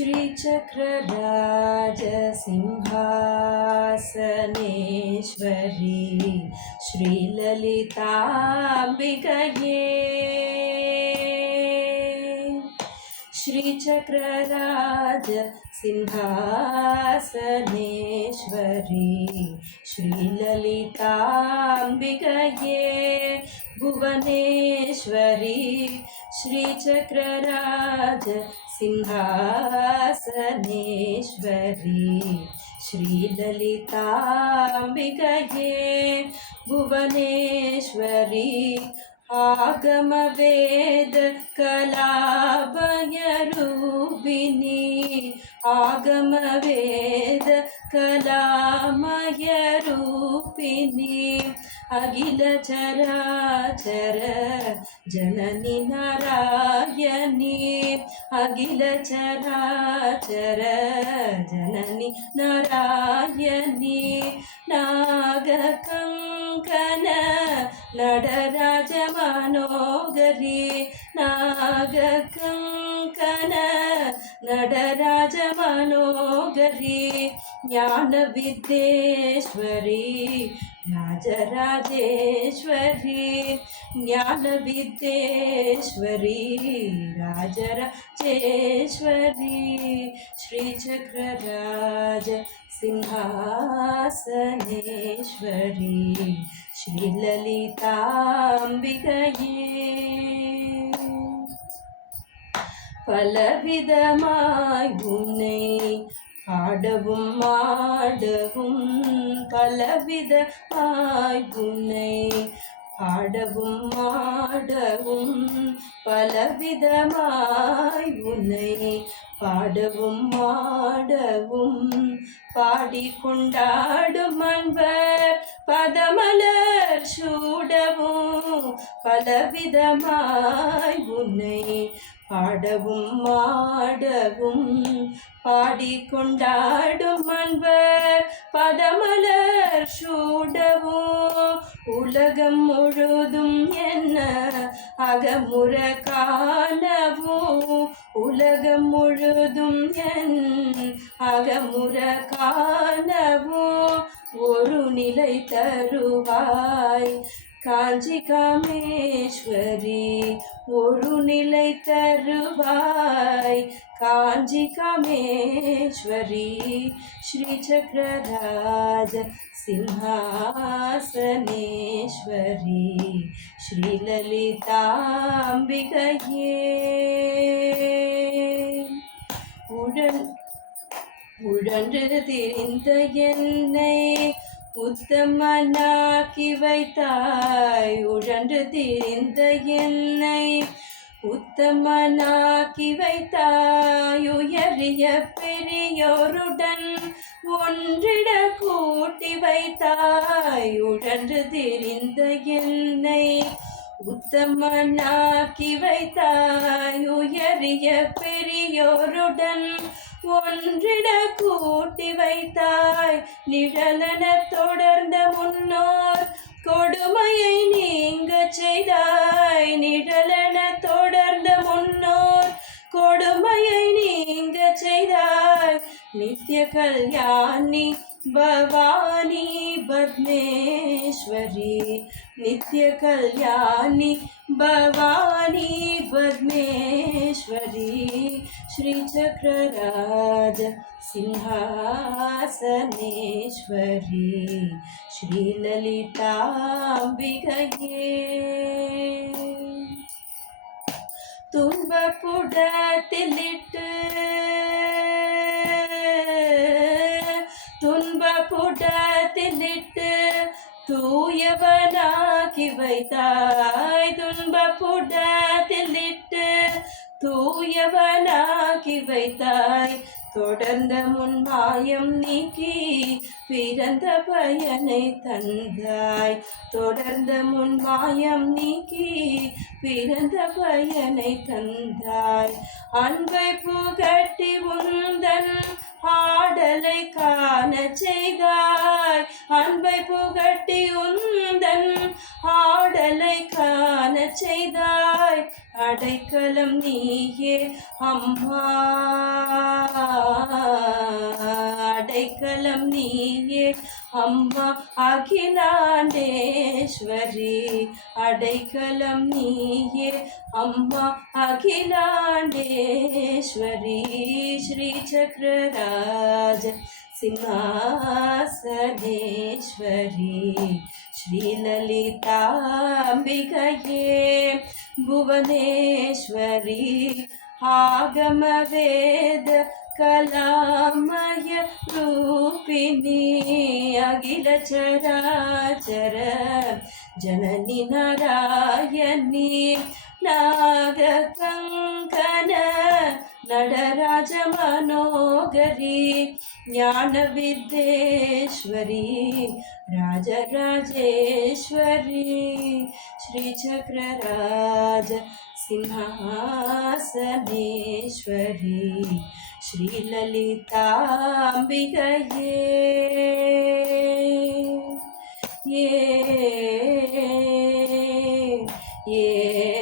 श्रीचक्रराजसिंहासनेश्वरी श्रीललिताम्बिकये श्रीचक्रराजसिंहासनेश्वरी श्रीललिताम्बिकये भुवनेश्वरी श्रीचक्रराजसिंहासनेश्वरी श्रीललिताम्बिकये भुवनेश्वरी आगमवेद कलामयरूपिणी आगमवेद कलामयरूपिणी अखिल चराचर जननी नारायणी अखिल चराचर जननी नारायणी नागकङ्कण नटराज मनोहरी नागकङ्कण नटराज मनोहरी ज्ञानविद्येश्वरी राजराजेश्वरी ज्ञानविद्येश्वरी राजराजेश्वरी श्रीचक्रराज सिंहासनेश्वरी श्रीललिताम्बिकये பலவிதமாய் உன்னை பாடவும் ஆடவும் பலவிதமாய் உன்னை பாடவும் ஆடவும் பலவிதமாய் உன்னை பாடவும் ஆடவும் பாடிக்கொண்டாடும் அன்பர் பதமலர் சூடவும் பலவிதமாய் உன்னை பாடவும் ஆடவும் பாடிக்கொண்டாடும் அன்பர் பதமலர் சூடவும் உலகம் முழுதும் என்ன அகமுற காணவும் உலகம் முழுதும் என் அகமுற காணவும் ஒரு நிலை தருவாய் காஞ்சி காமேஸ்வரி ஒரு நிலை தருவாய் காஞ்சி காமேஸ்வரி ஸ்ரீசக்கரராஜ சிம்ஹாசனேஸ்வரி ஸ்ரீலலிதாம்பிகையே உழன்று திரிந்த என்னை உத்தமனாக்கி வைத்தாய் உழன்று திரிந்த என்னை உத்தமனாக்கி வைத்தாய் உயரிய பெரியோருடன் ஒன்றிட கூட்டி வைத்தாய் உழன்று திரிந்த என்னை உத்தமனாக்கி வைத்தாய் உயரிய பெரியோருடன் ஒன்றிட கூட்டி வைத்தாய் நிழலென தொடர்ந்த முன்னோர் கொடுமையை நீங்க செய்தாய் நிழலென தொடர்ந்த முன்னோர் கொடுமையை நீங்க செய்தாய் நித்ய கல்யாணி பவானி பத்மேஸ்வரி நித்ய கல்யாணி பவானி பத்மேஸ்வரி श्रीचक्रराज सिंहासनेश्वरी श्रीललिताम्बिकये துன்பப்புடத்திலிட்டு தூயவனாக்கி வைத்தாய் துன்பப்புடத்திலிட்டு தூயவனாக்கி வைத்தாய் தொடர்ந்த முன்மாயம் நீக்கி பிறந்த பயனை தந்தாய் தொடர்ந்த முன்மாயம் நீக்கி பிறந்த பயனை தந்தாய் அன்பை புகட்டி உந்தன் ஆடலை காண செய்தாய் அன்பை புகட்டி உந்தன் ஆடலை காண செய்தாய் அடைக்கலம் நீயே அம்மா, அடைக்கலம் நீயே அம்மா, அகிலாண்டேஸ்வரி அடைக்கலம் நீயே அம்மா, அகிலாண்டேஸ்வரி ஸ்ரீ சக்கரராஜ सिंहासनेश्वरी श्रीललिताम्बिकये भुवनेश्वरी आगमवेद कलामय रूपिणी अखिल चराचर जननी नारायणी नागकङ्कण நடராஜ மனோகரி ஞானவித்தேஸ்வரி ராஜராஜேஸ்வரி ஸ்ரீ சக்கரராஜ சிம்ஹாசனேஸ்வரி ஸ்ரீ லலிதாம்பிகையே ஏ